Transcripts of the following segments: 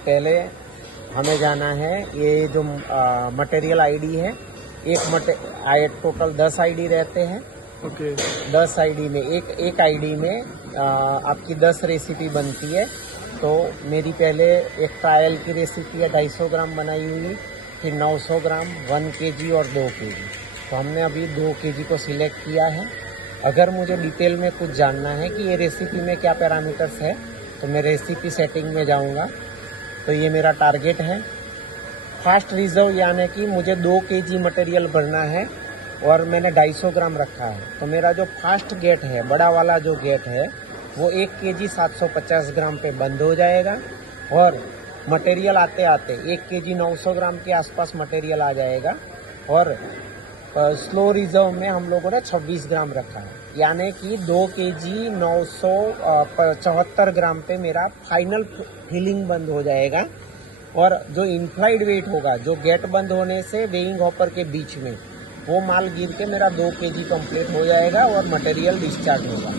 पहले हमें जाना है, ये जो मटेरियल आईडी है, टोटल 10 आईडी रहते हैं। ओके 10 आईडी में एक आईडी में आपकी 10 रेसिपी बनती है। तो मेरी पहले एक ट्रायल की रेसिपी है 250 ग्राम बनाई हुई, फिर 900 ग्राम, 1 केजी और 2 केजी। तो हमने अभी 2 केजी को सिलेक्ट किया है। अगर मुझे डिटेल में कुछ जानना है कि ये रेसिपी में क्या पैरामीटर्स है, तो मैं रेसिपी सेटिंग में जाऊंगा। तो ये मेरा टारगेट है। फास्ट रिजर्व यानी कि मुझे 2 केजी मटेरियल भरना है और मैंने 250 ग्राम रखा है। तो मेरा जो फास्ट गेट है, बड़ा वाला जो गेट है, वो 1 केजी 750 ग्राम पे बंद हो जाएगा और मटेरियल आते आते 1 केजी 900 ग्राम के आसपास मटेरियल आ जाएगा। और स्लो रिजर्व में हम लोगों ने 26 ग्राम रखा है, यानी कि 2 केजी 974 ग्राम पे मेरा फाइनल फिलिंग बंद हो जाएगा। और जो इनफ्लाइड वेट होगा, जो गेट बंद होने से वेइंग हॉपर के बीच में, वो माल गिर के मेरा 2 केजी कंप्लीट हो जाएगा और मटेरियल डिस्चार्ज होगा।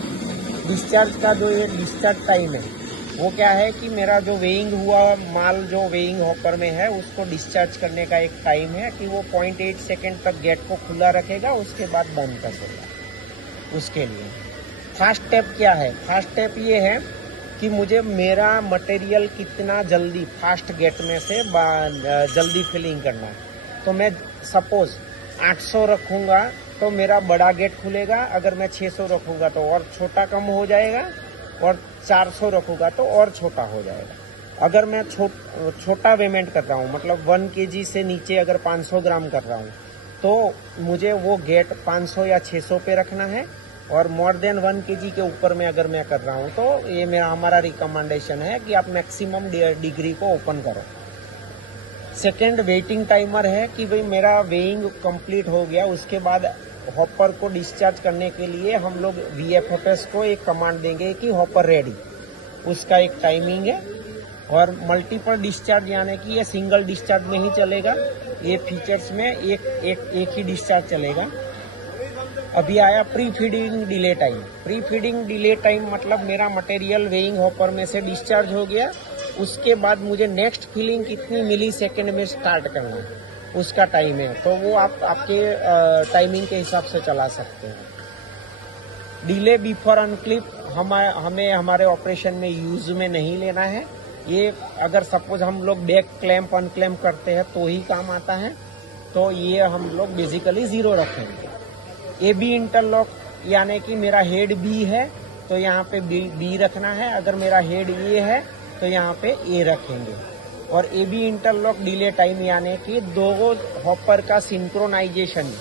डिस्चार्ज का जो ये डिस्चार्ज टाइम है, वो क्या है कि मेरा जो वेइंग हुआ माल जो वेइंग हॉपर में है, उसको डिस्चार्ज करने का एक टाइम है कि वो 0.8 सेकेंड तक गेट को खुला रखेगा, उसके बाद बंद कर देगा। उसके लिए फास्ट स्टेप क्या है? फास्ट स्टेप ये है कि मुझे मेरा मटेरियल कितना जल्दी फास्ट गेट में से जल्दी फिलिंग करना है। तो मैं सपोज 800 रखूँगा तो मेरा बड़ा गेट खुलेगा, अगर मैं 600 रखूँगा तो और छोटा कम हो जाएगा, और 400 रखूँगा तो और छोटा हो जाएगा। अगर मैं छोटा पेमेंट कर रहा हूँ, मतलब 1 केजी से नीचे अगर 500 ग्राम कर रहा हूँ, तो मुझे वो गेट 500 या 600 पे रखना है। और मोर देन 1 केजी के ऊपर में अगर मैं कर रहा हूँ, तो ये हमारा रिकमेंडेशन है कि आप मैक्सिमम डिग्री को ओपन करो। सेकेंड वेटिंग टाइमर है कि भाई मेरा वेइंग कंप्लीट हो गया, उसके बाद हॉपर को डिस्चार्ज करने के लिए हम लोग VFFS को एक कमांड देंगे कि हॉपर रेडी। उसका एक टाइमिंग है। और मल्टीपल डिस्चार्ज यानी कि ये सिंगल डिस्चार्ज नहीं चलेगा, ये फीचर्स में एक ही डिस्चार्ज चलेगा। अभी आया pre feeding delay time. Pre feeding delay time मतलब मेरा मटेरियल वेइंग हॉपर में से डिस्चार्ज हो गया, उसके बाद मुझे नेक्स्ट फिलिंग कितनी मिली सेकेंड में स्टार्ट करना है, उसका टाइम है। तो वो आप आपके टाइमिंग के हिसाब से चला सकते हैं। डिले बिफोर अनक्लिप हमें हमारे ऑपरेशन में यूज में नहीं लेना है। ये अगर सपोज हम लोग बैक क्लैंप अनक्लैंप करते हैं तो ही काम आता है। तो ये हम लोग बेसिकली 0 रखेंगे। AB इंटरलॉक यानी कि मेरा हेड B है तो यहाँ पे B रखना है, अगर मेरा हेड A है तो यहाँ पे A रखेंगे। और AB इंटरलॉक डिले टाइम यानी कि 2 हॉपर का सिंक्रोनाइजेशन,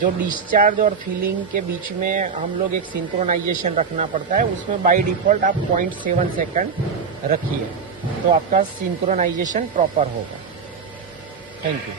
जो डिस्चार्ज और फिलिंग के बीच में हम लोग एक सिंक्रोनाइजेशन रखना पड़ता है, उसमें बाय डिफॉल्ट आप 0.7 सेकंड रखिए तो आपका सिंक्रोनाइजेशन प्रॉपर होगा। Thank you.